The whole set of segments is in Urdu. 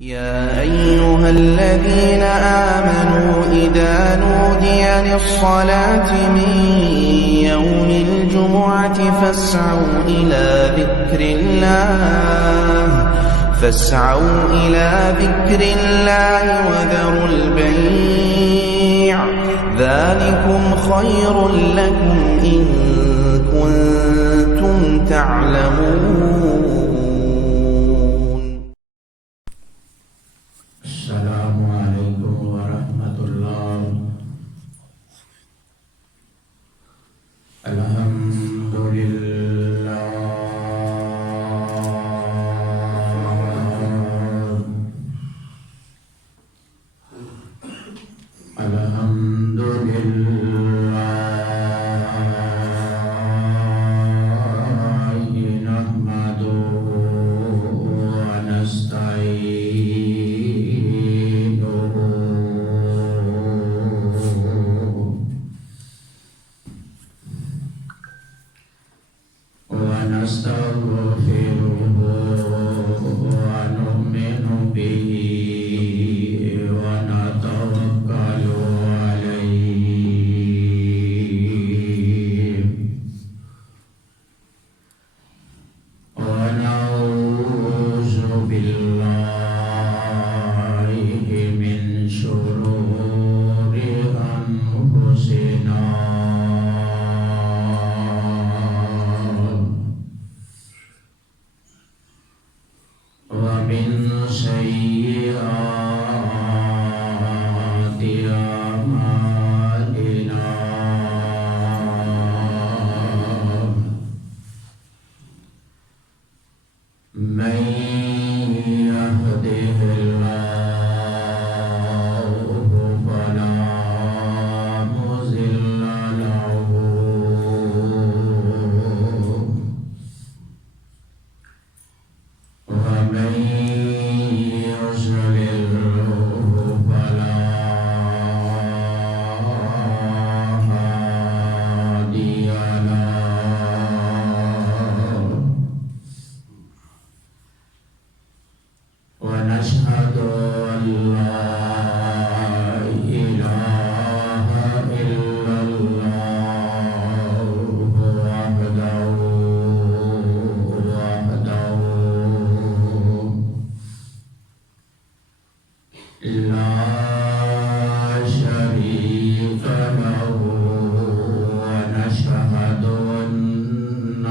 يا أيها الذين آمنوا إذا نودي للصلاة من يوم الجمعة فاسعوا إلى ذكر الله وذروا البيع ذلكم خير لكم إن كنتم تعلمون. السلام عليكم ورحمة الله. الحمد لله الحمد لله نحمده ونستعينه ونستغفره ونؤمن به ونتوكل عليه ونعوذ بالله من شرور أنفسنا ومن سيئات أعمالنا من يهده الله فلا مضل له ومن يضلل فلا هادي له ونشهد أن لا إله إلا الله وحده لا شريك له ونشهد أن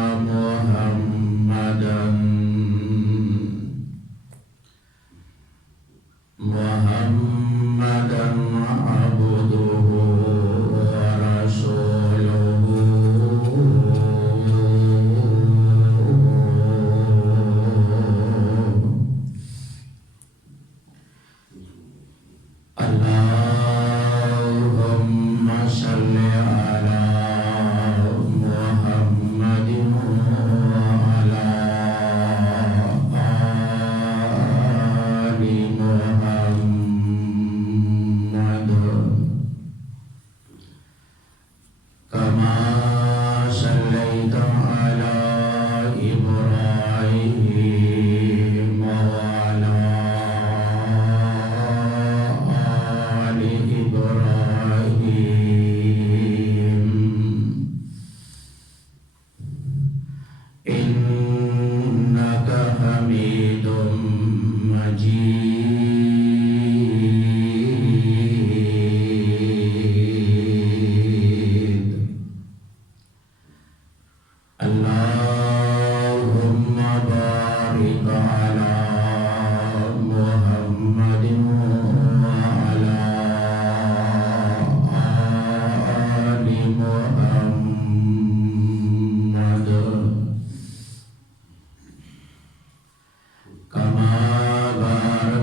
محمدا عبده ورسوله اللهم صل على محمد وعلى آل محمد كما صليت على إبراهيم وعلى آل إبراهيم إنك حميد مجيد. اللهم بارك على محمد وعلى آل محمد كما باركت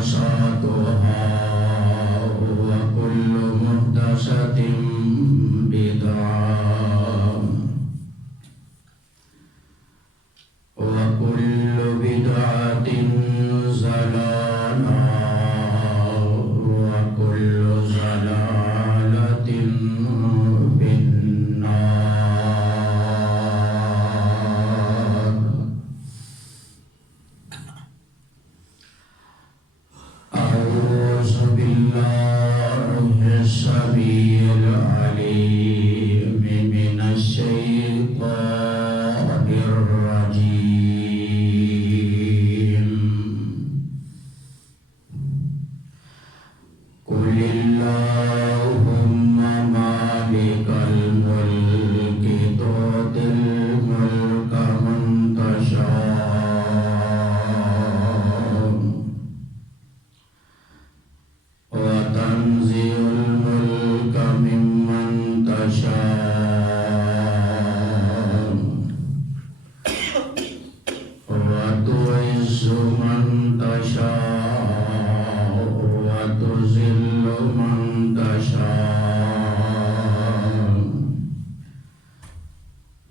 محدثاتها وكل محدثة بدعة وكل بدعة ضلالة وكل ضلالة في النار. أعوذ بالله السميع العليم من الشيطان الرجيم. قل اللهم مالك الملك تؤتي الملك من تشاء وتنزع الملك ممن تشاء وتعز من تشاء وتذل من تشاء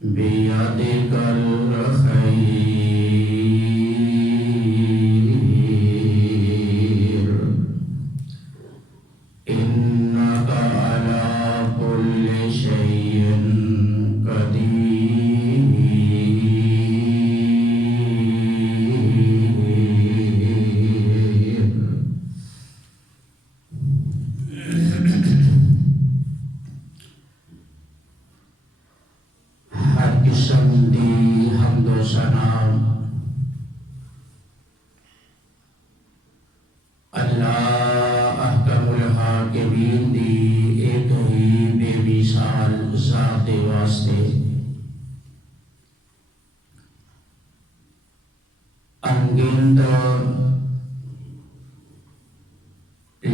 بيدك الخير إنك على كل شيء قدير. ہر قسم دی حمد و ثنا اللہ احکم الحاکمین دی ایک ہی بے مثال ذات واسطے انگنت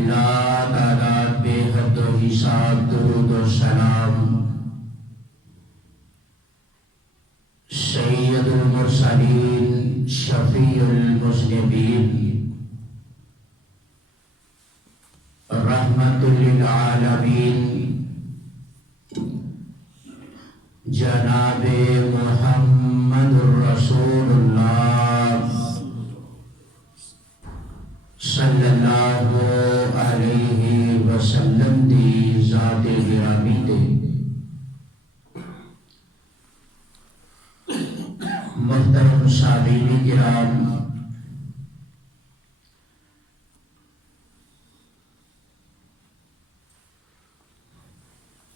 لا تعداد بے حد و حساب درود و سلام سید المرسلین شفیع المذنبین رحمت للعالمین جناب محمد رسول اللہ صلی اللہ علیہ وسلم دی ذات گرامی دے محترم سامعین کرام،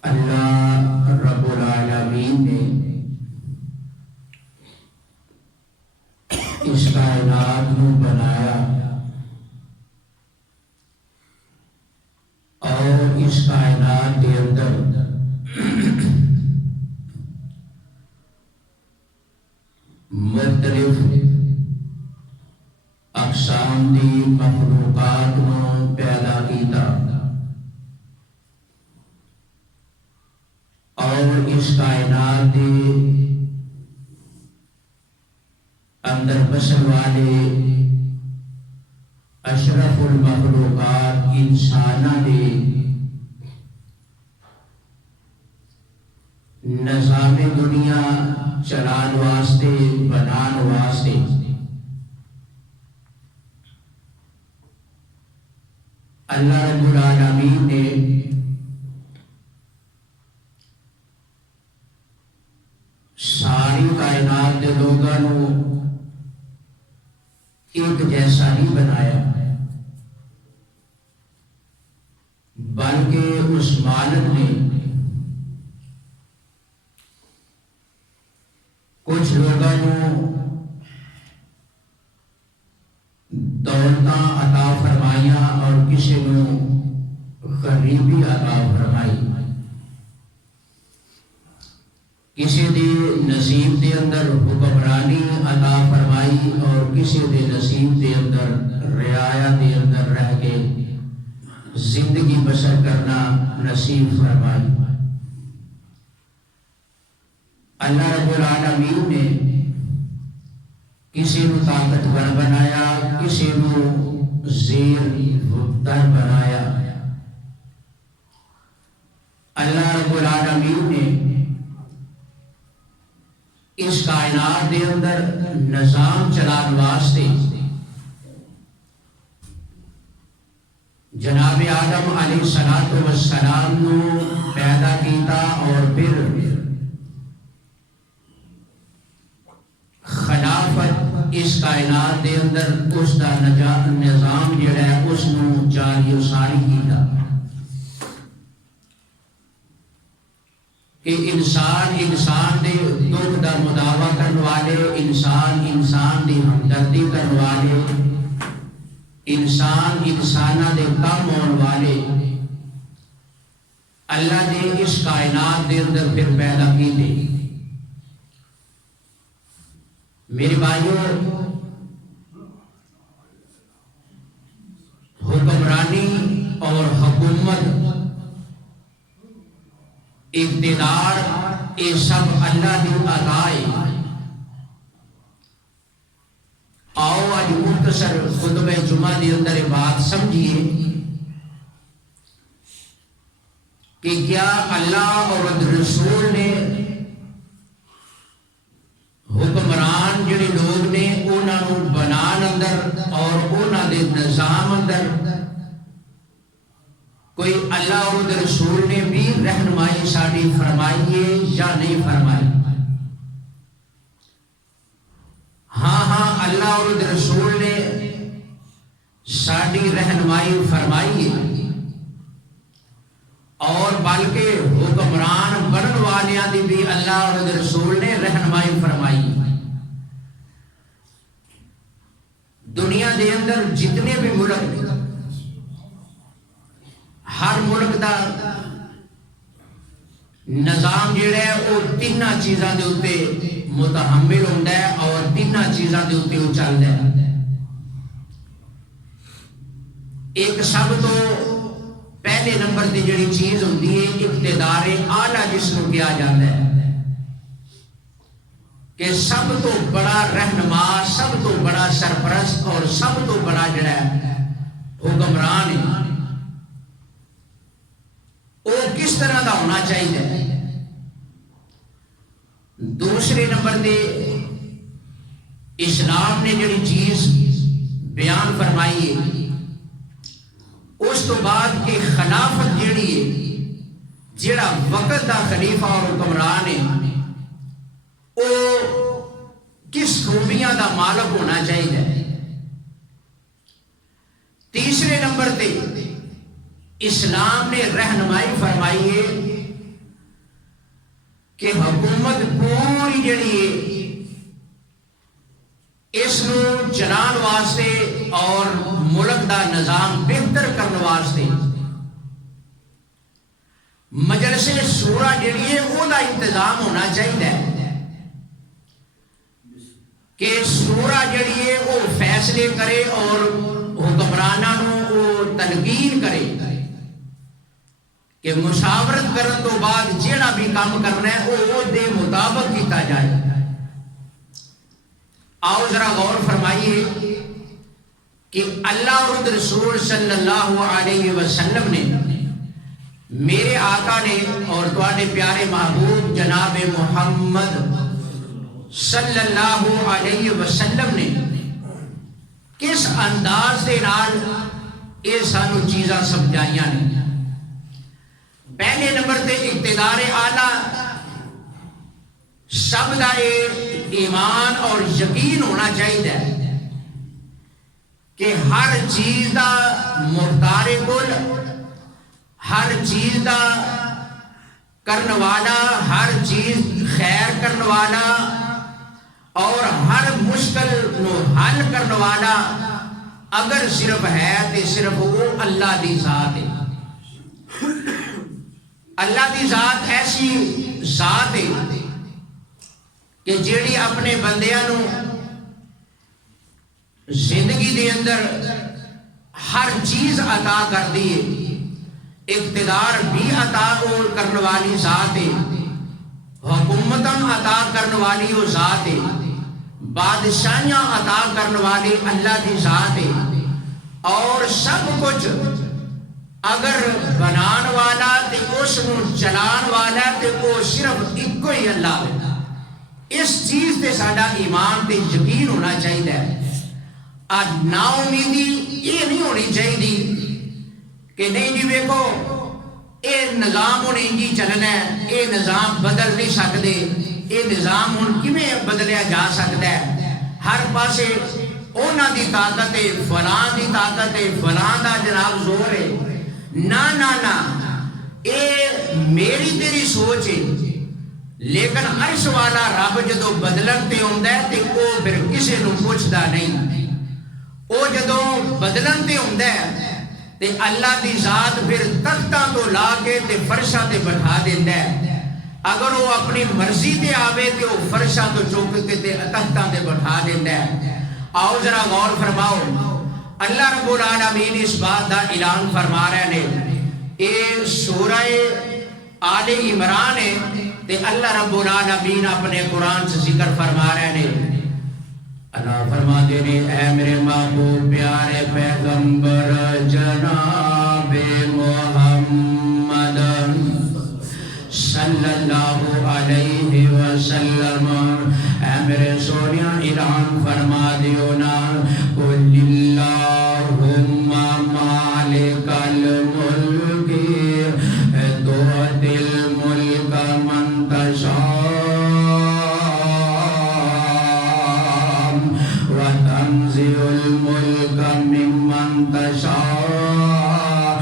اللہ رب العالمین نے اس کائنات کو بنایا اور اس کائنات کے اندر مختلف اقسام دی مخلوقات کو پیدا کیتا اور اس کائنات کے اندر بسن والے اشرف المخلوقات انسانہ دے نظام دنیا چلان واسطے بنان واسطے اللہ رب العالمین نے ساری کائنات کے لوگوں ایک جیسا نہیں بنایا، بلکہ اس مالک نے کچھ لوگوں دولتاں عطا فرمائیاں اور کسی کو غریبی عطا فرمائی، کسی دے نصیب دے اندر حکمرانی عطا فرمائی اور کسی دے نصیب دے اندر رعایا دے اندر رہ کے زندگی بسر کرنا نصیب فرمائی۔ اللہ رب العالمین نے کسی کو طاقتور بنایا، کسی کو زیر در بنایا۔ اللہ رب العالمین نے اس کائنات دے اندر نظام چلان واسطے جناب آدم علیہ السلام نو پیدا کیتا اور پھر خلافت اس کائنات دے اندر اس دا نظام جڑا ہے اس نو جاری و ساری کیتا کہ انسان دے دکھ دا مداوا کرنے والے، انسان دی ہمدردی کرنے والے، انساناں دے کم ہون والے اللہ نے اس کائنات دے اندر پھر پیدا کیتے۔ میرے بھائیوں، حکمرانی اور حکومت، اقتدار، یہ سب اللہ دی عطا ہے۔ آؤ آج مختصر خطبہ جمعہ دی اندر بات سمجھیے کہ کیا اللہ اور رسول نے حکمران جڑے لوگ نے انہاں نو بنان اندر اور انہاں دے نظام اندر کوئی اللہ اور رسول نے بھی رہنمائی ساڈی فرمائی ہے یا نہیں فرمائی؟ ہاں اللہ اور رسول نے ساڈی رہنمائی فرمائی ہے، اور بلکہ حکمران بنن والیاں دی بھی اللہ اور رسول نے رہنمائی فرمائی۔ دنیا دے اندر جتنے بھی ملک، ہر ملک دا نظام جڑا ہے وہ تین چیزاں دے اوتے متحمل ہوندا ہے اور تین چیزاں دے اوتے وہ چلدا ہے۔ ایک سب تو پہلے نمبر تے جڑی چیز ہوندی ہے اقتدار اعلیٰ جس کو کیا جاتا ہے کہ سب تو بڑا رہنما، سب تو بڑا سرپرست اور سب تو بڑا جڑا ہے حکمران ہے، وہ کس طرح دا ہونا چاہیے۔ دوسرے نمبر تے اسلام نے جڑی چیز بیان فرمائی ہے، اس تو بعد کہ خلافت جڑی ہے، جڑا وقت دا خلیفہ اور حکمران ہے، وہ کس خوبیاں دا مالک ہونا چاہیے۔ تیسرے نمبر تے اسلام نے رہنمائی فرمائی ہے کہ حکومت پوری جڑی ہے اس نو چلان واسطے اور ملک دا نظام بہتر کرنے واسطے مجلس شورا جڑی ہے وہ دا انتظام ہونا چاہیے کہ شورا جڑی ہے وہ فیصلے کرے اور حکمراناں نو وہ تلقین کرے کہ مشاورت کرنے تو بعد جیڑا بھی کام کرنا ہے وہ دے مطابق کیتا جائے۔ آؤ ذرا غور فرمائیے کہ اللہ اور رسول صلی اللہ علیہ وسلم نے، میرے آقا نے اور تواڈے پیارے محبوب جناب محمد صلی اللہ علیہ وسلم نے کس انداز دے نال یہ سانو چیزاں سمجھائیاں نے۔ پہلے نمبر تے اقتدار اعلیٰ، سب دا ایمان اور یقین ہونا چاہیے کہ ہر چیز دا مختار کل، ہر چیز دا کرنے والا، ہر چیز خیر کرنے والا اور ہر مشکل نو حل کرنے والا اگر صرف ہے تو صرف وہ اللہ دی ذات ہے۔ اللہ دی ذات ایسی ذات ہے کہ جیڑی اپنے بندیاں نو زندگی دے اندر ہر چیز عطا کر دی ہے، اقتدار بھی عطا کرنے والی ذات ہے، حکومتاں عطا کرنے والی وہ ذات ہے، بادشاہیاں عطا کرنے والی اللہ دی ذات ہے، اور سب کچھ اگر بنان والا تے اس نو چلان والا تے وہ صرف ایک ہی اللہ ہے۔ اس چیز تے ساڈا ایمان تے یقین ہونا چاہیے۔ نا امیدی یہ نہیں ہونی چاہیے کہ نہیں جی ویکھو یہ نظام ہوں انجی چلنا ہے، یہ نظام بدل نہیں سکتے، یہ نظام ہوں کیویں بدلیا جا سکتا ہے، ہر پاسے اونا دی طاقت ہے، فلاں دی طاقت ہے، فلاں دا جناب زور ہے۔ نا نا نا، اے میری تیری سوچ ہے، لیکن عرش والا رب جدو بدلن تے ہوندا ہے تے او پھر کسے نو پوچھدا نہیں، او جدو بدلن تے ہوندا ہے تے اللہ دی ذات پھر تختاں تو لا کے تے فرشاں تے بٹھا دیندا ہے۔ اگر وہ اپنی مرضی تے آوے تے وہ فرشاں تو چوک کے تے تختاں تے بٹھا دیندا ہے۔ آؤ ذرا غور فرماؤ، اللہ رب العالمین اس بات دا اعلان فرما رہے ہیں۔ اے سورہ آل عمران ہے تے اللہ رب العالمین اپنے قرآن سے ذکر فرما رہے ہیں۔ اللہ فرما دے رہے اے میرے محبوب پیارے پیغمبر جناب محمد صلی اللہ علیہ وسلم، اے میرے سونیا اعلان فرما دیو نا، قل اللہم مالک الملک تؤتی الملک من تشاء وتنزع الملک ممن تشاء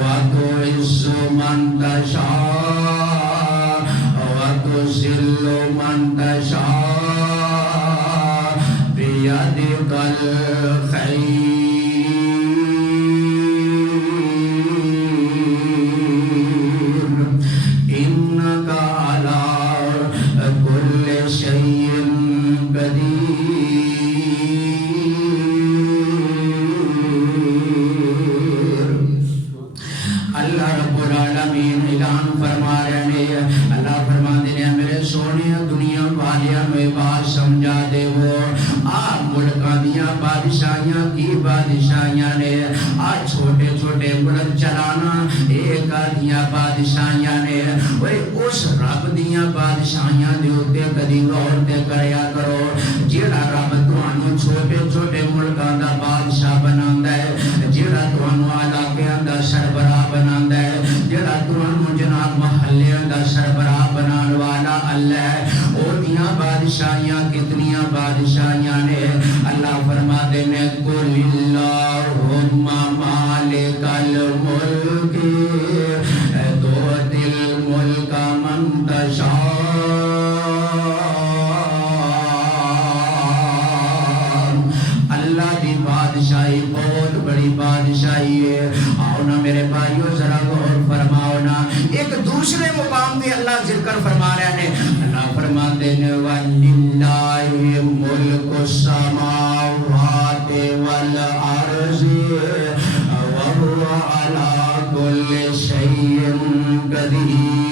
وتعز من تشاء وتذل من تشاء بيدك الخير إنك على كل شيء قدير۔ اللہ رب العالمین اعلان فرما رہے ہیں، اللہ فرما دے رہے ہیں میرے سونے دنیا والیاں میں بات سمجھا دے وہ آپ ملکاں دیاں بادشاہیاں کی بادشاہیاں نے، آج چھوٹے چھوٹے ملک چلانا ایک دیاں بادشاہیاں نے، وہ اس رب دیاں بادشاہیاں دے ہوتے کدی غور تے کریا کرو، جیڑا رب تانوں چھوٹے چھوٹے ملکاں دا بادشاہ بناندا ہے، جیڑا تانوں علاقیاں دا سربراہ بناندا ہے، جیڑا تانوں جناب محلیاں دا سربراہ بنان والا اللہ ہے، او دیاں بادشاہیاں کتنیاں بادشاہیاں نے۔ اللہ فرما دے نے قل اللہم مالک الملک تؤتی الملک من تشاء۔ اللہ دی بادشاہی بہت بڑی بادشاہی ہے۔ آؤ نا میرے بھائیو ذرا غور فرماؤ نا، ایک دوسرے مقام پہ اللہ ذکر فرما رہے ہیں، اللہ فرما دے نے وَلِلَّهِ مُلْكُ السَّمَاوَاتِ وَالْأَرْضِ وَهُوَ عَلَى كُلِّ شَيْءٍ قَدِيرٌ۔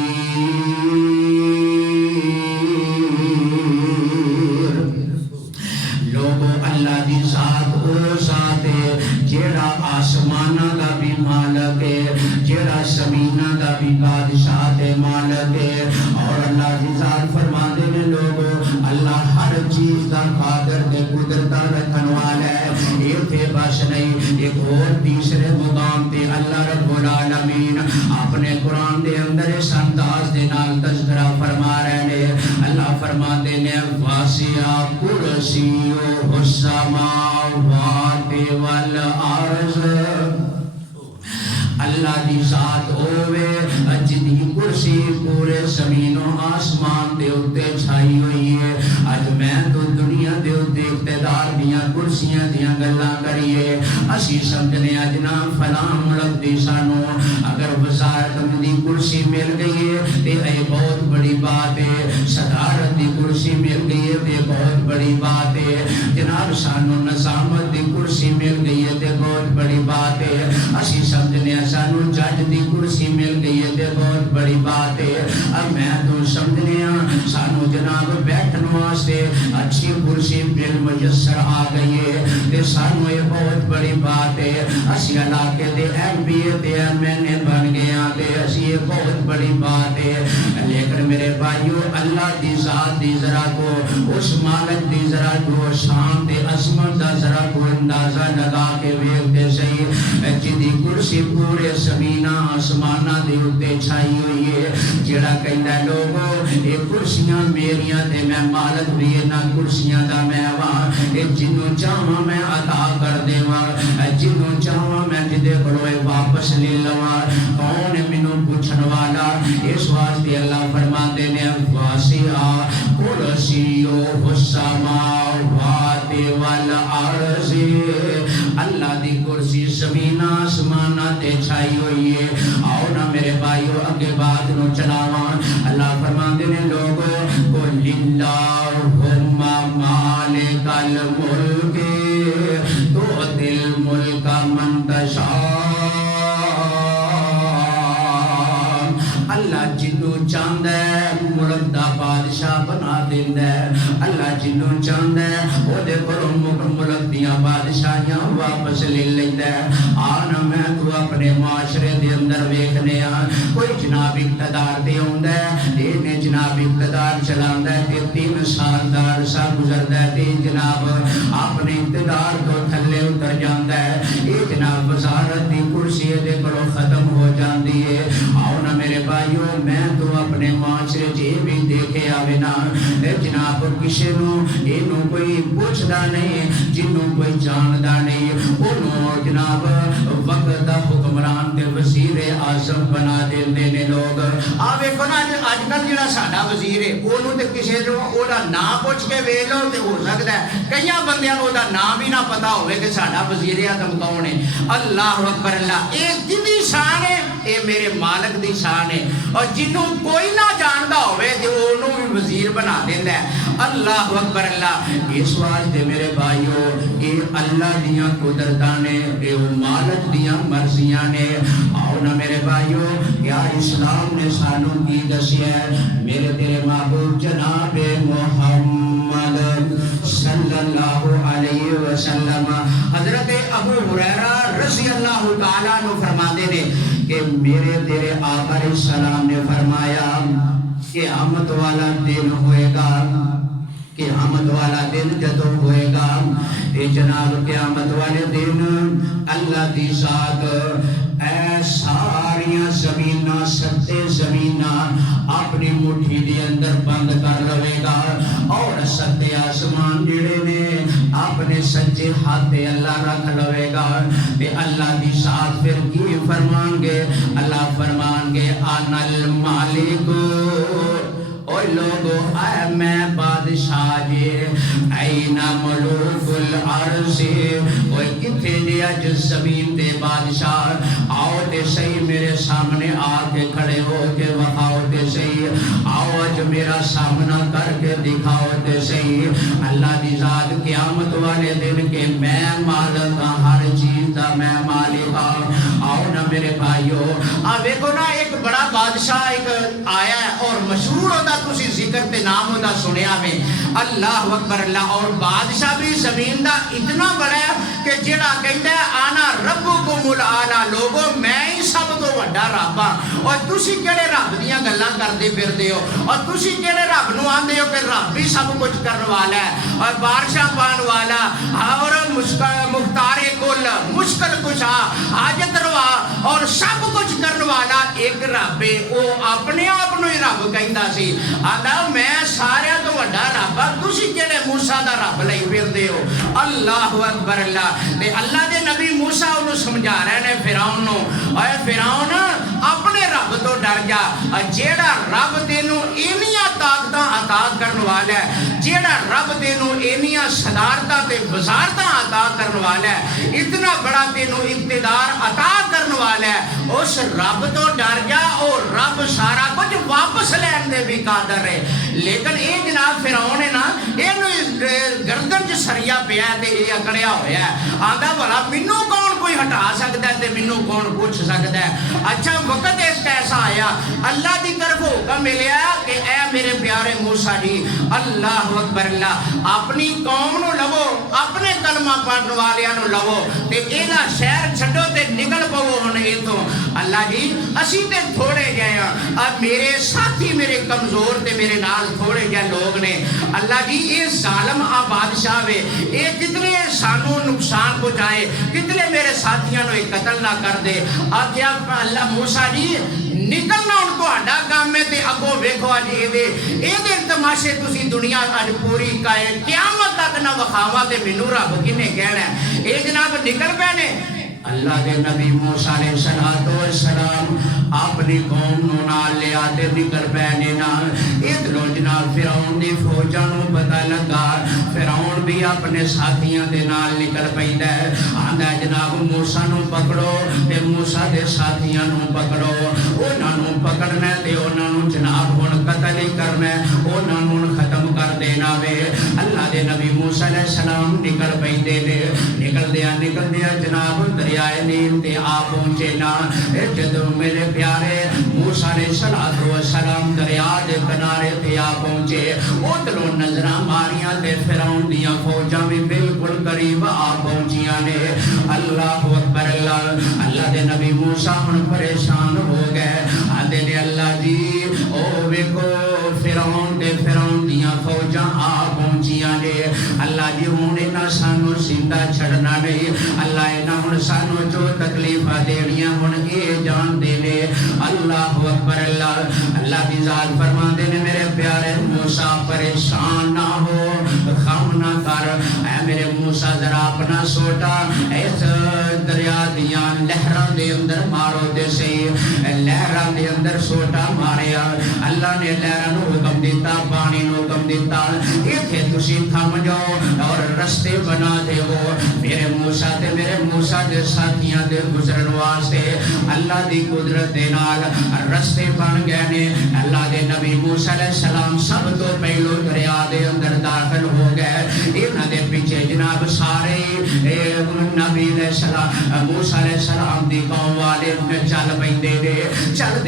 لوگوں اللہ دی ذات او ذات ہے جیڑا آسمانہ دا بھی مالک ہے، جیڑا زمینہ دا بھی بادشاہ تے مالک ہے، اور اللہ دی ذات فرما دے نے لوگوں اللہ ہر چیز دا قادر تے قدرت رکھن والا ہے۔ یہ تے بس نہیں، ایک اور تیسرے مقام تے اللہ رب العالمین اپنے قرآن دے اندر اس انداز دے نال تذکرہ فرما رہے ہیں۔ اللہ فرما دے نے واسع کرسیہ السماوات والارض، اللہ دی ذات ہووے جدی کرسی پورے زمین و آسمان دے اوتے چھائی ہوئی ہے۔ اج میں تو دنیا دے اوتے اقتدار دیاں کرسیاں دیاں گلاں کریے، اسی سمجھنے اج نا فلاں ملک دی سانو اگر وزارت دی کرسی مل گئی ہے تے اے بہت بڑی بات ہے، صدارت دی کرسی مل گئی ہے تے بہت بڑی بات ہے، جناب سانو نظامت دی کرسی مل گئی ہے تے بہت بڑی بات ہے، اسی سمجھنے سانو جج دی کرسی مل گئی ہے تے بہت بڑی بات ہے۔ اب میں تو سمجھنے سانو جناب بیٹھن واسطے اچھی کرسی مل میسر آ گئی ہے تے سانو یہ بہت بڑی بات ہے اسی علاقے دے ایم بی اے تے ایم این اے بن گئے ہیں تے اسی یہ بہت بڑی بات ہے لیکن میرے بھائیو اللہ دی ذات دی ذرا کو اس مالک دی ذرا کو شان تے عظمت دا ذرا کو اندازہ لگا کے ویکھتے صحیح جدی کرسی پورے زمین آسماناں دے اوتے چھائی ہوئی ہے جڑا کہندا لوگو یہ کرسیاں میریاں تے میں مالک بھی انہاں کرسیاں دا میں وا جنوں چاہواں میں عطا کر دیواں جنوں چاہواں میں جدے کولوں واپس لے لواں کون مینوں پوچھن والا اس واسطے اللہ فرماندے نے واسع کرسیو السماوات والارض اللہ دی کرسی زمین آسمان تے چھائی ہوئی ہے آؤ نا میرے بھائیو اگے بات نو چلاواں اللہ فرماندے نے لوگو قل اللہم مالک الملک تؤتی الملک من تشاء اللہ جنوں چاہندا ہے ملک دا بادشاہ بنا دیندا ہے اللہ جنوں چاہندا ہے او دے کولوں ملک دیاں بادشاہیاں واپس لے لیندا ہے آنا میں تو اپنے معاشرے دے اندر ویکھنے آ کوئی جناب اقتدار تے ہوندا ہے اینے جناب اقتدار چلاندا ہے تے 3 سال دا عرصہ گزردا ہے تے جناب اپنے اقتدار تو تھلے اتر جاندا ہے اے جناب وزارت دی کرسی دے کولوں ختم ہو جاندی ہے آؤ نا میرے بھائیو میں تو اپنے معاشرے چ بھی دیکھے آوے نا جناب کسے نو اینو کوئی پوچھدا نہیں جنوں کوئی جاندا نہیں اونوں جناب وقت دا حکمران تے وزیر اعظم بنا دیندے نے لوگ آ ویکھو نا اج کل جڑا ساڈا وزیر ہے اونوں تے کسے نو اودا نام پوچھ کے ویکھ لو تے ہو سکدا ہے کئیاں بندیاں نو اودا نام ہی نہ پتہ ہوے کہ ساڈا وزیر اعظم کون ہے اللہ اکبر اللہ اے کدی شان ہے اے میرے مالک دی شان ہے اور جنوں کوئی نہ جاندا ہوے تے اونوں بھی وزیر بنا دیندا ہے اللہ اکبر اللہ اس واسطے میرے بھائیو اے اللہ دیاں قدرتاں نے اے مالک دیاں مرضیاں نے آؤ نا میرے بھائیو کیا اسلام نے سانوں کی دسیا ہے میرے تیرے محبوب جناب محمد صلی اللہ علیہ وسلم حضرت ابو ہریرہ رضی اللہ تعالیٰ عنہ فرماتے نے کہ میرے تیرے آقا علیہ السلام نے فرمایا قیامت والا دن ہوئے گا قیامت والا دن جدو ہوئے گا اے جناب قیامت والے دن اللہ دی ذات اے ساریاں زمیناں ستے زمیناں اپنی مٹھی دے اندر بند کر لوے گا اور ستے آسمان جڑے نے اپنے سجے ہاتھ پہ اللہ رکھ لوے گا تے اللہ دی ذات پھر کی فرمان گے اللہ فرمان گے انا المالک اوہ لوگو اے میں بادشاہ جی اینا ملوک الارض اوہ کتے دیا جس زمین دے بادشاہ آؤ تے صحیح میرے سامنے آکے کھڑے ہو کے وقاؤ تے صحیح آؤ اج میرا سامنا کر کے دکھاؤ تے صحیح اللہ دی ذات قیامت والے دن کے میں مالک ہر چیز دا میں مالک آؤ نا میرے بھائیو ویکھو نا ایک بڑا بادشاہ ایک آیا ہے اور مشہور ہوتا تسی ذکر تے نام ہوتا سنیا میں اللہ اکبر اللہ اور بادشاہ بھی زمین دا اتنا بڑا ہے کہ جڑا کہتا ہے آنا ربکم الاعلی لوگو میں ہی سب تو وڈا رب ہاں اور تسی کیڑے رب دیاں گلاں کردے پھردے ہو اور تسی کیڑے رب نو آندے ہو کہ رب بھی سب کچھ کرن والا ہے اور بارشاں پان والا اور مختار کل مشکل کشا حاجت روا اور سب کچھ کرن والا ایک رب ہے او اپنے آپ نو ہی رب کہندا سی آندا میں سارے تو وڈا رب ہاں تسی کیڑے موسیٰ دا رب لئی پھردے ہو اللہ اکبر اللہ تے اللہ دے نبی موسیٰ انہوں سمجھا رہے نے فرعون نو اے فرعون اپنے رب تو ڈر جا جیڑا رب تینوں اینیاں طاقتاں عطا کرن والا ہے جیڑا رب تینوں اینیاں صدارتاں تے وزارتاں عطا کرن والا ہے اتنا بڑا تینوں اقتدار عطا کرن والا ہے اس رب تو ڈر جا اور رب سارا کچھ واپس لین دے بھی قادر ہے لیکن اے جناب فرعون ہے نا گردن چ سریا پیا تے یہ اکڑیا ہویا ہے آندا بھلا مینوں کون کوئی ہٹا سکدا ہے تے مینوں کون پوچھ سکدا ہے اچھا وقت اس ایسا آیا اللہ دی طرف حکم ملیا کہ اے میرے پیارے موسیٰ جی اللہ اکبر اللہ اپنی قوم نو لو کلمہ پڑھن والیاں نو لو تے اینا شہر چھڈو تے نکل پو ہن ایتھوں اللہ جی اسی تے تھوڑے گئے ہیں اب میرے ساتھی میرے کمزور تے میرے نال تھوڑے گئے لوگ نے اللہ جی یہ ظالم بادشاہ وے یہ کتنے سانو نقصان پہنچائے کتنے میرے ساتھیاں نو قتل نہ کر دے آخیا اللہ موسیٰ جی نکلنا ان کو اڈا کام میں تے اگو ویکھو اج اے دے تماشے تسی دنیا اج پوری کائے قیامت تک نہ وکھاوا تے مینوں رب کنے کہنا ہے اے جناب نکل پے نے اللہ دے نبی موسیٰ علیہ السلام اپنی قوم نو نال لے آتے نکل پے نے نال ادھروں جناب فرعون دی فوجاں نو پتہ لگا فرعون بھی اپنے ساتھیاں دے نال نکل پیندا ہے آندا ہے جناب موسیٰ نو پکڑو تے موسیٰ دے ساتھیاں نو پکڑو انہاں نو پکڑنا تے انہاں نو جناب ہن قتل ہی کرنا انہاں نو ختم کر دینا وے اللہ دے نبی موسیٰ علیہ السلام نکل پیندے نے نکل دیا جناب دریائے نیل تے آ پہنچے نا جدوں میرے پیارے موسیٰ علیہ السلام دریا دے کنارے تے آ پہنچے ادھروں نظراں ماریاں تے فرعون دیاں فوجاں بھی بالکل قریب آ پہنچیاں نے اللہ اکبر اللہ دے نبی موسیٰ ہن پریشان ہو گئے آندے نے اللہ جی او ویکھو فرعون دیاں فوجاں آ پہنچیاں نے اللہ جی ہن انہاں سانو زندہ چھڑنا نہیں اللہ انہاں ہن سانو جو تکلیفاں دینیاں ہن اے جان دے لے اللہ اکبر اللہ دی ذات فرماندے نے میرے پیارے موسیٰ پریشان نہ ہو غم نہ کر اے میرے موسیٰ ذرا اپنا سوٹا اس دریا دیاں لہراں دے اندر مارو تے صحیح لہراں دے اندر سوٹا ماریا اللہ نے لہراں نو حکم دیتا پانی نو حکم دیتا ایتھے تسی تھم جاؤ اور رستے بنا دے ہو میرے موسیٰ دے ساتھیاں دے گزرن واسطے اللہ دی قدرت دے نال رستے بن گئے نے اللہ دے نبی موسیٰ علیہ السلام سب تو پہلو دریا دے اندر داخل ہو گئے انہاں دے پیچھے جناب سارے نبی علیہ السلام موسیٰ علیہ السلام دی قوم والے چل پیندے نے چل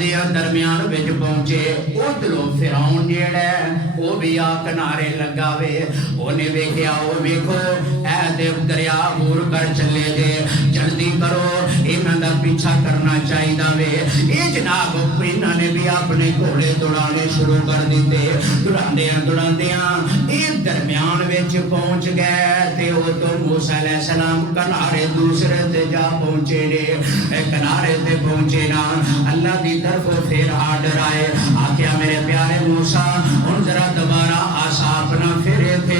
دیا درمیان وچ پہنچے ادھروں فرعون جیڑا ہے وہ بھی آ کنارے لگا وے اونے ویکھیا او ویکھو اے دے دریا عبور کر چلے دے جلدی کرو انہاں دا پیچھا کرنا چاہیدا وے اے جناب انہاں نے بھی اپنے گھوڑے دوڑانے شروع کر دیتے دوڑاندیاں اے درمیان وچ پہنچ گئے تے او تو موسیٰ علیہ السلام کنارے دوسرے تے جا پہنچے نے کنارے تے پہنچے نا اللہ دی طرف پھر آرڈر آئے آکھیا میرے پیارے موسیٰ ان ذرا دوبارہ آسا اپنا پھرے تھے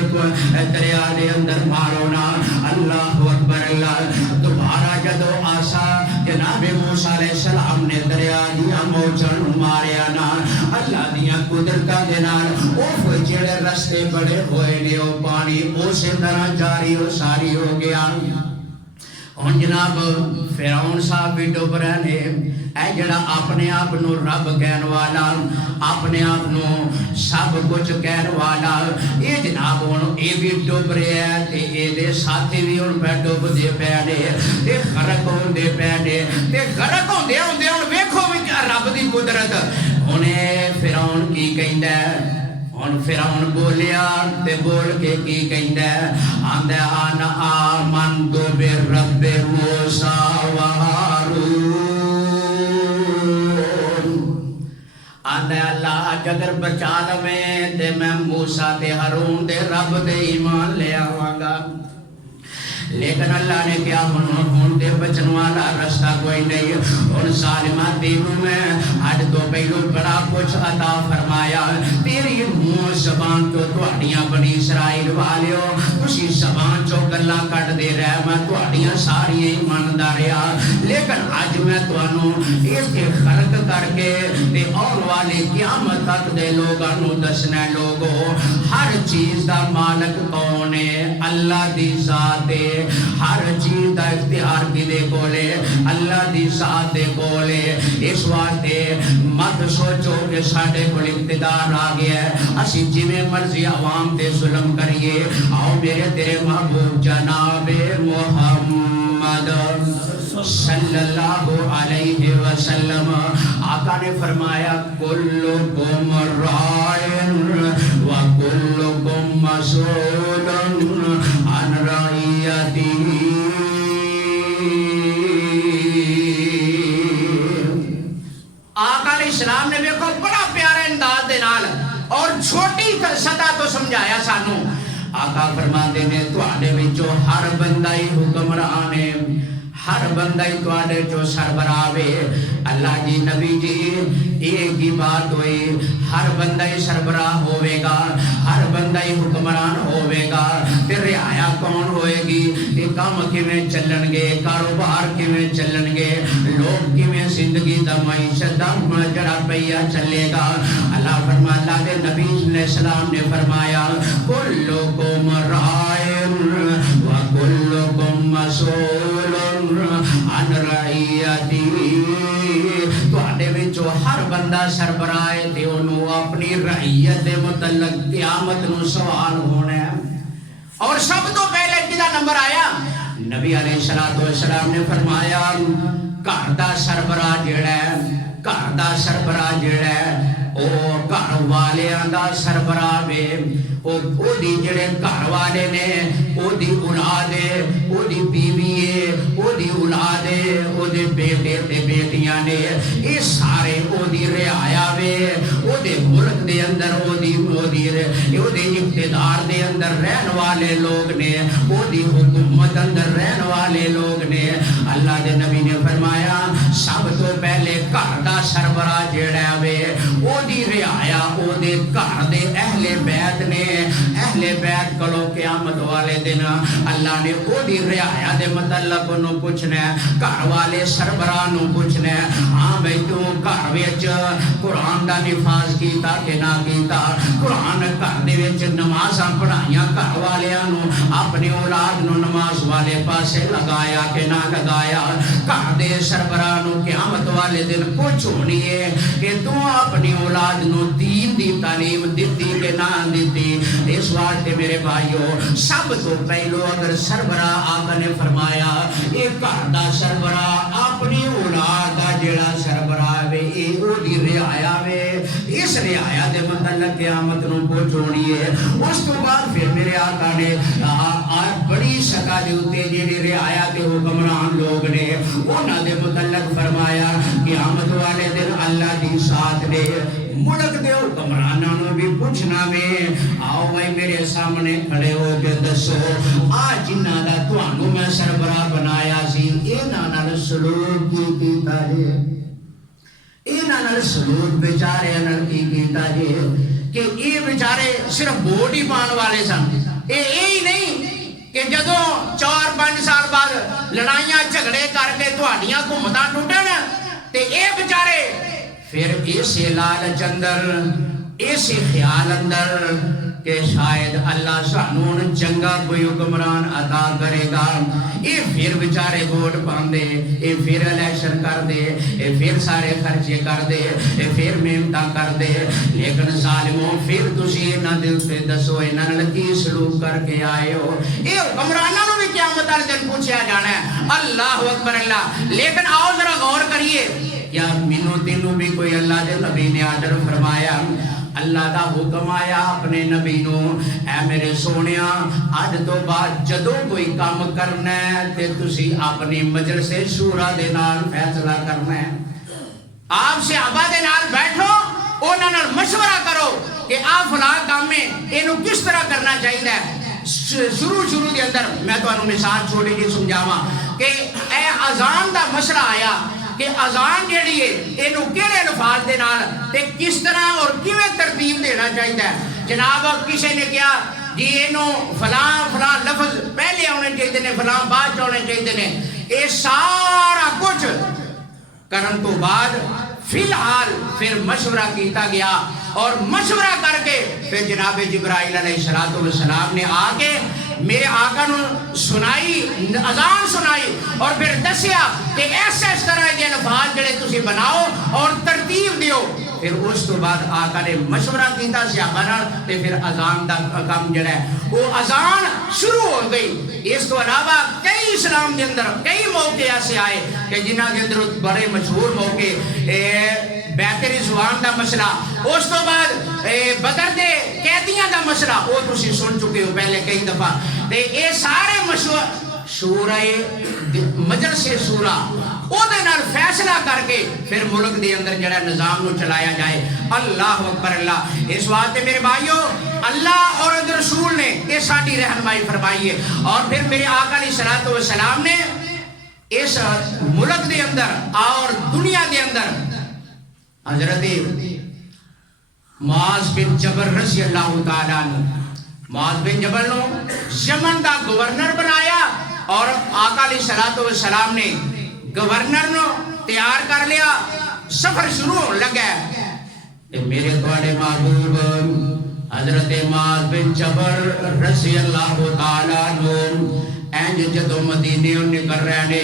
دریا دے اندر مارو نا اللہ اکبر اللہ دوبارہ جدو آسا جناب موسیٰ علیہ السلام نے دریا دیا موجن ماریا نا اللہ دیا قدرتہ دے نال اوہ جڑے رستے بڑے ہوئے نے او پانی اسی طرح جاری و ساری ہو گیا ہن جناب فرعون صاحب بھی ڈوب رہے نے اے جڑا اپنے آپ نو رب کہن والا اپنے آپ نو سب کچھ کہن والا اے جناب ہن اے بھی ڈوب رہے ہیں تے اے دے ساتھی بھی ہن پہ ڈوب دے پے نے تے غرق ہوندے پے نے تے غرق ہوندے ہن ویکھو وی رب دی قدرت ہن فرعون کی کہندا ہے ہن فرعون بولیا تے بول کے کی کہندا ہے آندا انا آمنت برب موسیٰ و ہارون آندا اللہ اگر بچا لویں تے میں موسیٰ تے ہارون دے رب دے ایمان لے آواں گا لیکن اللہ نے کیا ہن دے بچن والا رستہ کوئی نہیں ہن ظالمہ تینوں میں ہٹ تو پہلو بڑا کچھ عطا فرمایا تیری منہ زبان تو تہاڈیاں بنی اسرائیل والیو تسی زبان چو گلاں کٹ دے رہے میں تہاڈیاں ساری مندا رہیا لیکن اج میں تانوں ایتھے خلق کر کے تے آن والی قیامت تک دے لوگاں نو دسنا لوگو ہر چیز دا مالک کون ہے اللہ دی ذات ہے ہر چیز دا اختیار کدے کولے اللہ دی ذات دے کولے اس واسطے مت سوچو کہ ساڈے کول اقتدار آ گیا ہے اسی جویں مرضی عوام تے ظلم کریے آؤ میرے تیرے محبوب جناب محمد صلی اللہ علیہ وسلم آقا نے فرمایا کلکم رائن و کلکم مسئول عن رعیت آقا فرماندے نے تواڈے وچوں ہر بندہ ہی حکمران ہے، ہر بندہ ہی تواڈے چوں سربراہ ہے۔ اللہ جی نبی جی ایک ہی بات ہوئی، ہر بندہ ہی سربراہ ہوئے گا، ہر بندہ ہی حکمران ہوئے گا، پھر رعایا کون ہوئے گی؟ یہ کام کیویں چلن گے، کاروبار کیویں چلن گے، لوگ کیویں زندگی دا معیشت دا جڑا پہیا چلے گا۔ اللہ فرمایا، اللہ دے نبی علیہ السلام نے فرمایا کلکم رائن وکلکم مسئول عن رعیتی، تواڈے وچوں ہر بندہ سربراہ ہے تے انہوں اپنی رعیت دے متعلق قیامت نو سوال ہونا ہے۔ اور سب تو پہلے کدا نمبر آیا؟ نبی علیہ السلام نے فرمایا گھر دا سربراہ جڑا ہے، گھر دا سربراہ جڑا ہے او گھر والیاں دا سربراہ ہے، او دی جڑے گھر والے نے، او دی اولاد ہے، او دی بیوی ہے، او دی اولاد ہے، او دے بیٹے تے بیٹیاں نے، یہ سارے او دی رعایا وے، او دے ملک دے اندر او دی اقتدار دے اندر رہن والے لوگ نے، او دی حکومت اندر رہن والے لوگ نے۔ اللہ دے نبی نے فرمایا سب تو پہلے گھر دا سربراہ جڑا وے او دی رعایا او دے گھر دے اہل بیت نے، اہل بیت کلو قیامت والے دن اللہ نے او دی رعایا دے متعلق انہوں پوچھنا ہے، گھر والے سربراہ نوں پوچھنا ہے ہاں بھئی تو گھر وچ قرآن دا نفاذ کیتا کہ نہ کیتا، قرآن گھر دے وچ نمازاں پڑھائیاں گھر والیاں نوں، اپنی اولاد نوں نماز والے پاسے لگایا کہ نہ لگایا۔ گھر دے سربراہ نوں قیامت والے دن پوچھ ہونی ہے کہ تو اپنی اولاد نوں دین دی تعلیم دتی کہ نہ دتی۔ اس واسطے میرے بھائیو سب تو پہلو اگر سربراہ آقا نے فرمایا ایک گھر دا سربراہ اپنی اولاد دا جڑا سربراہ وے اے او دی رعایا وے، اس رعایا دے متعلق قیامت نوں پوچھ ہونی ہے۔ اس تو بعد پھر میرے آقا نے بڑی سطح دے اوتے جڑے رعایا تے حکمران لوگ نے انہاں دے متعلق فرمایا قیامت والے دن اللہ دی ساتھ نے ملک دے حکمراناں نوں بھی پوچھنا وے، آؤ بھائی میرے سامنے کھڑے ہو کے دسو آ جنہاں دا تانوں میں سربراہ بنایا سی انہاں نال سلوک کی کیتا جے، انہاں نال سلوک بیچارے نال کی کیتا جے کہ یہ بیچارے صرف ووٹ ہی پان والے سن، یہی نہیں کہ جدوں 4-5 سال بعد لڑائیاں جھگڑے کر کے تہاڈیاں حکومتاں ٹوٹن تے اے بیچارے پھر اسے لالچ اندر، اسے خیال اندر کہ شاید اللہ سانوں چنگا کوئی حکمران عطا کرے گا، یہ پھر بیچارے ووٹ پاندے، یہ پھر الیکشن کر دے، یہ پھر سارے خرچے کر دے، یہ پھر محنتاں کر دے۔ لیکن ظالموں پھر تسی انہاں دے تے دسو انہاں نال کی سلوک کر کے آئے ہو؟ یہ حکمراناں نوں بھی قیامت والے دن پوچھا جانا ہے۔ اللہ اکبر اللہ۔ لیکن آؤ ذرا غور کریے، کیا مینوں تینوں بھی کوئی اللہ دے نبی نے آرڈر فرمایا؟ اللہ دا حکم آیا اپنے نبی نوں اے میرے سونیاں اج تو بعد جدوں کوئی کام کرنا ہے تے تسی اپنی مجلس شورا دے نال فیصلہ کرنا ہے، آپ صحابہ دے نال بیٹھو، انہاں نال مشورہ کرو کہ آ فلاں کام ہے اینو کس طرح کرنا چاہیے۔ شروع دے اندر میں تانوں مثال چھوڑی جی سمجھاواں کہ اے اذان دا مسئلہ آیا کہ اذان جیڑی ہے اینو کیڑے الفاظ دے نال تے کس طرح اور کیویں ترتیب دینا چاہیے۔ جناب کسی نے کہا جی اینو فلاں لفظ پہلے آنے چاہیے نے، فلاں بعد آنے چاہیے نے، اے سارا کچھ کرن تو بعد فی الحال پھر مشورہ کیتا گیا اور مشورہ کر کے پھر جناب جبرائیل علیہ السلام نے آ کے میرے آقا نو سنائی، اذان سنائی اور پھر دسیا کہ اس طرح کے الفاظ جڑے تسی بناؤ اور ترتیب دیو۔ پھر اس تو بعد آقا نے مشورہ کیتا صحابہ نال تے پھر اذان دا کام جڑا ہے وہ اذان شروع ہو گئی۔ اس تو علاوہ کئی اسلام دے اندر کئی موقع ایسے آئے کہ جنہاں دے اندر بڑے مشہور موقع بیعت رضوان دا مسئلہ، اس تو بعد بدر دے قیدیاں دا مسئلہ وہ تسی سن چکے ہو پہلے کئی دفعہ، تے اے سارے مشہور شورا مجلس شورا او دے نال فیصلہ کر کے پھر ملک دے اندر جڑا نظام نو چلایا جائے. اللہ اکبر اللہ. اس واسطے میرے بھائیو اللہ اور رسول نے یہ ساری رہنمائی فرمائی ہے. اور پھر میرے آقا علیہ الصلوۃ والسلام نے اس ملک دے اندر اور دنیا دے اندر حضرت معاذ بن جبل رضی اللہ تعالیٰ عنہ معاذ بن جبل نو یمن دا گورنر بنایا اور آقا علیہ الصلوۃ والسلام نے گورنر نو تیار کر لیا. سفر شروع ہونے لگا. میرے تواڈے محبوب حضرت معاذ بن جبل رضی اللہ تعالیٰ عنہ اینج جدو مدینے نکل رہے نے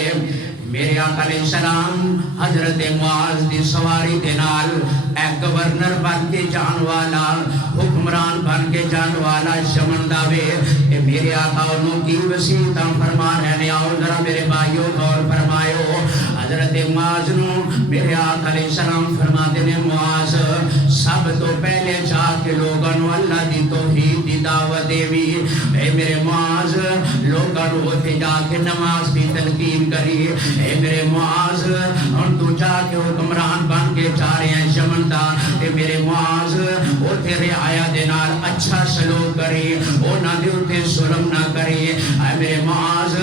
میرے آقا علیہ السلام حضرت معاذ دی سواری دے نال اے گورنر بن کے جان والا حکمران بن کے جان والا یمن دا وے. اے میرے آقا انہوں کی وسیعتاں فرما رہے نے. آؤ ذرا میرے بھائیو غور فرمائیو. حضرت معاذ نو میرے آقا علیہ السلام فرما دے نے معاذ سب تو پہلے جا کے لوگاں نو اللہ دی توحید دی دعوت دیوی. اے میرے معاذ لوگاں نو اوتھے جا کے نماز دی تلقین کری. اے میرے معاذ ہن تو جا کے حکمران بن کے جا رہے ہیں یمن دا. اے میرے معاذ اوتھے رعایا دے نال اچھا سلوک کری انہاں دے اوتے ظلم نہ کری. اے میرے معاذ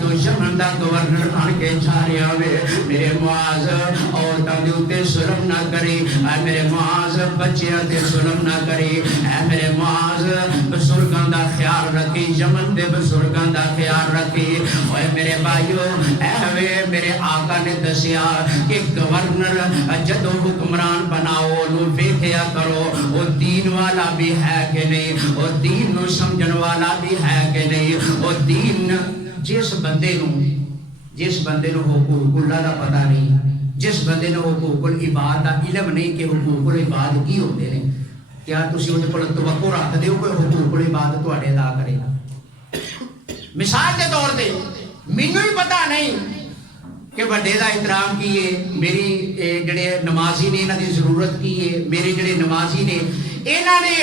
تو یمن دا گورنر بن کے جا رہا وے. میرے معاذ عورتاں دے اوتے ظلم نہ کری. اے میرے معاذ بچیاں تے ظلم نہ کری. اے میرے معاذ بزرگاں دا خیال رکھی یمن دے بزرگاں دا خیال رکھی. اے میرے بھائیو اے میرے آقا نے دسیا کہ گورنر جدو حکمران بناؤ نو ویکھیا کرو وہ دین والا بھی ہے کہ نہیں, وہ دین نو سمجھن والا بھی ہے کہ نہیں. وہ دین جس بندے نو حقوق اللہ دا پتہ نہیں, جس بندے نو حقوق العباد دا علم نہیں کہ حقوق العباد کی ہوتے ہیں, کیا تسی اودے کول توقع رکھ دیو کوئی حقوق العباد تواڈے ادا کرے گا؟ مثال کے طور تے مینوں ہی پتہ نہیں کہ بڑے دا احترام کی ہے, میری جڑے نمازی نے انہاں دی ضرورت کی ہے, میرے جڑے نمازی نے انہاں نے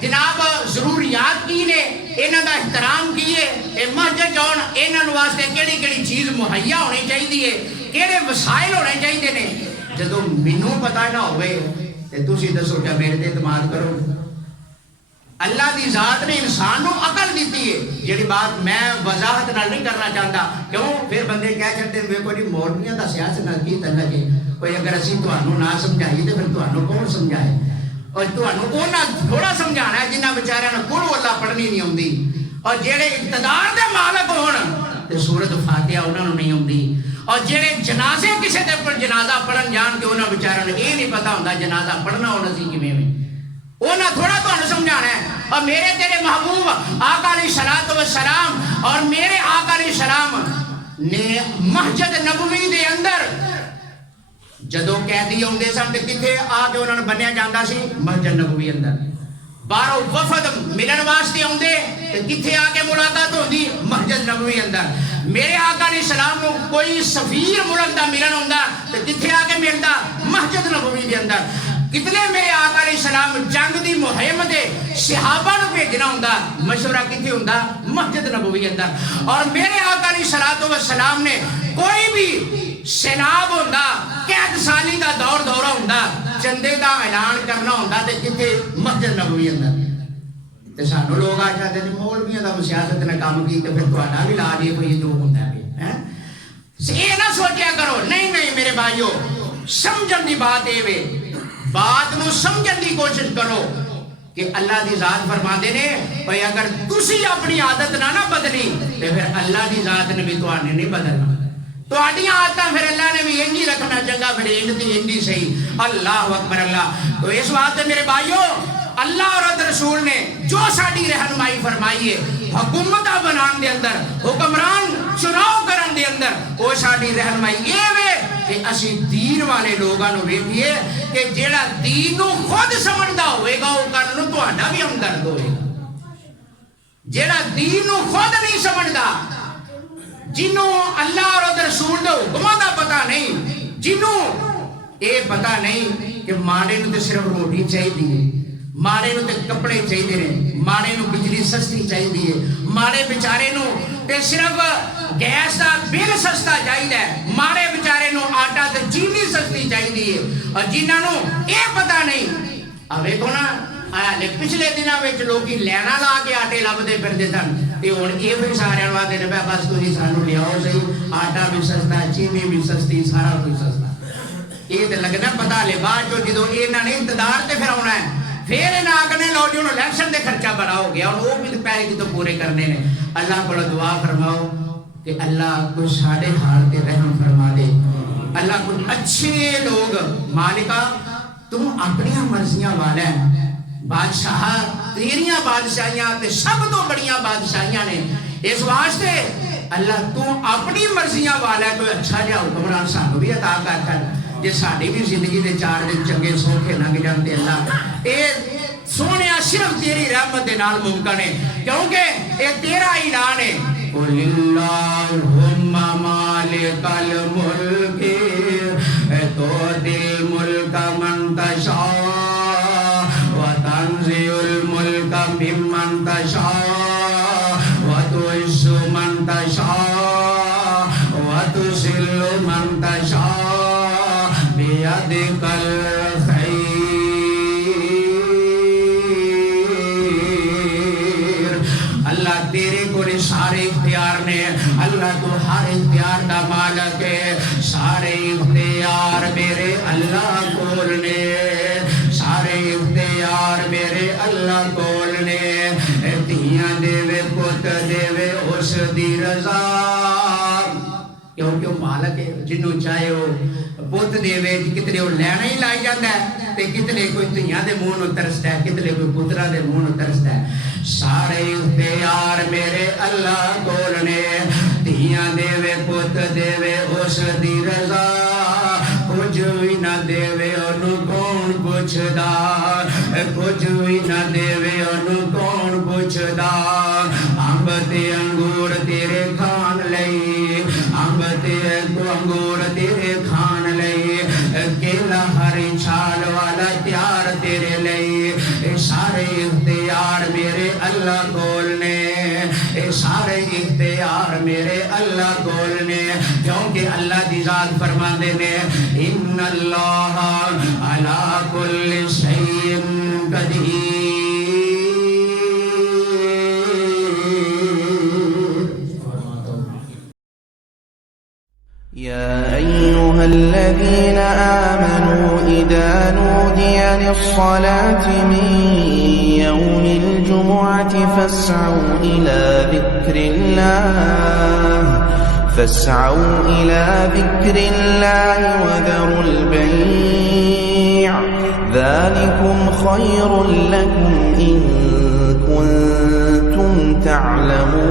جناب ضروریات کی نے, انہاں دا احترام کی ہے. اے مسجد جون انہاں واسطے کیڑی کیڑی چیز مہیا ہونی چاہیے, کیڑے وسائل ہونے چاہیے نے. جدوں مینوں پتہ نہ ہوئے تے تسی دسو کیا میرے تے اعتماد کرو؟ اللہ دی ذات نے انسان نو عقل دیتی ہے, جڑی بات میں وضاحت نال نہیں کرنا چاہتا. کیوں پھر بندے کہہ چڑھتے ہیں کوئی مولویاں دا سیاست نال کی تعلق ہے, کوئی اگر اسی تانوں نہ سمجھائیے تے پھر تانوں کون سمجھائے؟ اور تانوں انہاں تھوڑا سمجھانا ہے جنہاں بیچاریاں نوں کل اللہ پڑھنی نہیں آوندی, اور جڑے اقتدار دے مالک ہون تے سورۃ فاتحہ انہاں نوں نہیں آوندی, اور جڑے جنازے کسے دے اوپر جنازہ پڑھن جان کے انہاں بیچاریاں نوں یہ نہیں پتہ ہوندا جنازہ پڑھنا ہونا سی کیویں میں, انہاں تھوڑا تانوں سمجھانا ہے. اور میرے تیرے محبوب آقا علیہ الصلوۃ والسلام اور میرے آقا علیہ السلام نے مسجد نبوی دے اندر جدو قیدی ہوندے سن تے کتے آ کے انہاں نوں بنیا جاندا سی مسجد نبوی اندر. باہروں وفد ملن واسطے آندے تے کتے آ کے ملاقات ہوندی مسجد نبوی اندر. میرے آقا علیہ السلام نو کوئی سفیر ملک دا ملن ہوندا تے کتے آ کے ملدا مسجد نبوی دے اندر. کتنے میرے آقا علیہ السلام جنگ دی مہم دے صحابہ نو بھیجنا ہوندا مشورہ کتے ہوندا مسجد نبوی اندر. اور میرے آقا علیہ الصلوۃ والسلام نے کوئی بھی سیلاب ہوندا قید سالی دا دورہ ہوندا چندے دا اعلان کرنا ہوندا تے کتے مسجد نبوی اندر. تے سانو لوگ آ جاندے نے مولویاں دا سیاست نے کام کی تے پھر تہاڈا بھی لاج یہ کوئی جو ہوندا ہے. یہ نہ سوچیا کرو, نہیں میرے بھائیو سمجھن دی بات اے وے, بات نو سمجھن دی کوشش کرو کہ اللہ دی ذات فرما دے نے بھئی اگر تسی اپنی عادت نہ بدلی تے پھر اللہ دی ذات نے بھی تواڈے نہیں بدلنا. تواڈیاں عادتاں پھر اللہ نے بھی انجی رکھنا چنگا, پھر انجی صحیح. اللہ اکبر اللہ. تو اس واسطے میرے بھائیو اللہ اور رسول نے جو ساڈی رہنمائی فرمائی ہے حکومتاں بنان دے اندر, حکمران چناؤ کرن دے اندر, وہ ساڈی رہنمائی یہ وے کہ اسی دین والے لوگاں نو ویکھیے کہ جیڑا دین نو خود سمجھدا ہوئے گا وہ کرن نو تہاڈا بھی ہمدرد ہوئے گا. جیڑا دین نو خود نہیں سمجھدا, جنوں اللہ اور رسول دے حکماں دا پتہ نہیں, جنوں اے پتہ نہیں کہ مانے نو تے صرف روٹی چاہیے, ماڑے نو تے کپڑے چاہیے نے، ماڑے نو بجلی سستی چاہیے، ماڑے بیچارے نو تے صرف گیس دا بل سستا چاہیے، ماڑے بیچارے نو آٹا تے چینی سستی چاہیے، اور جنہاں نو اے پتہ نہیں ویکھو نا پچھلے دنوں وچ لوکی لینا لا کے آٹے لبدے پھردے سن تے ہن اے بھی سارے واسطے نے بس تسی سانو لیاؤ صحیح، آٹا بھی سستا، چینی بھی سستی، سارا کچھ سستا۔ یہ تے لگنا پتہ لے بعد جو جدوں انہاں نے اقتدار تے پھر آنا ہے، پھر انہاں آکھنے لو جی انہوں الیکشن دے خرچہ بڑا ہو گیا، اور وہ بھی پیسے کتوں پورے کرنے نے۔ اللہ کو دعا فرماؤ کہ اللہ کچھ ساڈے حال تے رحم فرما دے، اللہ کچھ اچھے لوگ، مالکا تم اپنی مرضیاں والا ہے، بادشاہ تیریاں بادشاہیاں تے سب تو بڑیاں بادشاہیاں نے، اس واسطے اللہ تو اپنی مرضیاں والا ہے، کوئی اچھا جہا حکمران سانو بھی عطا کر جے ساڈی بھی زندگی دے 4 دن چنگے سوکھے لنگ جاندے اللہ، اے سونیا صرف تیری رحمت دے نال ممکن ہے، کیونکہ اے تیرا اعلان ہے، قل اللہم مالک الملک تؤتی الملک من تشاء وتنزع الملک ممن تشاء وتعز من تشاء وتذل من تشاء بیدک الخیر۔ اللہ تیرے کو سارے اختیار نے، اللہ تو ہر اختیار کا مالک ہے، سارے اختیار میرے اللہ کول نے، سارے اختیار میرے اللہ کول نے، دھیاں دیوے پت دیوے اس دی رضا، کیونکہ وہ مالک ہے، جنوں چاہے وہ پت دیوے، کتنے وہ لینا ہی لائی جاتا ہے، تے کتنے کوئی دھیاں دے منہ نو ترستا ہے، کتنے کوئی پترا دے منہ نو ترستا ہے، سارے اختیار میرے اللہ کول نے، دھیاں دیوے پت دیوے اس دی رضا، کچھ بھی نہ دیوے انہوں کون پوچھدا، کچھ بھی نہ دیوے انہوں کون پوچھدا، امب تے انگور تیرے کھان لئی، امب تے انگور تیرے کھان لئی، کیلا ہری چھال والا تیار تیرے لئی، سارے اختیار میرے اللہ کول نے، سارے اختیار میرے اللہ کول نے، کیونکہ اللہ دی ذات فرما دے نے ان اللہ علی کل شیء قدیر۔ يا أيها الذين آمنوا إذا نودي للصلاة من يوم الجمعة فاسعوا إلى ذكر الله وذروا البيع ذلكم خير لكم إن كنتم تعلمون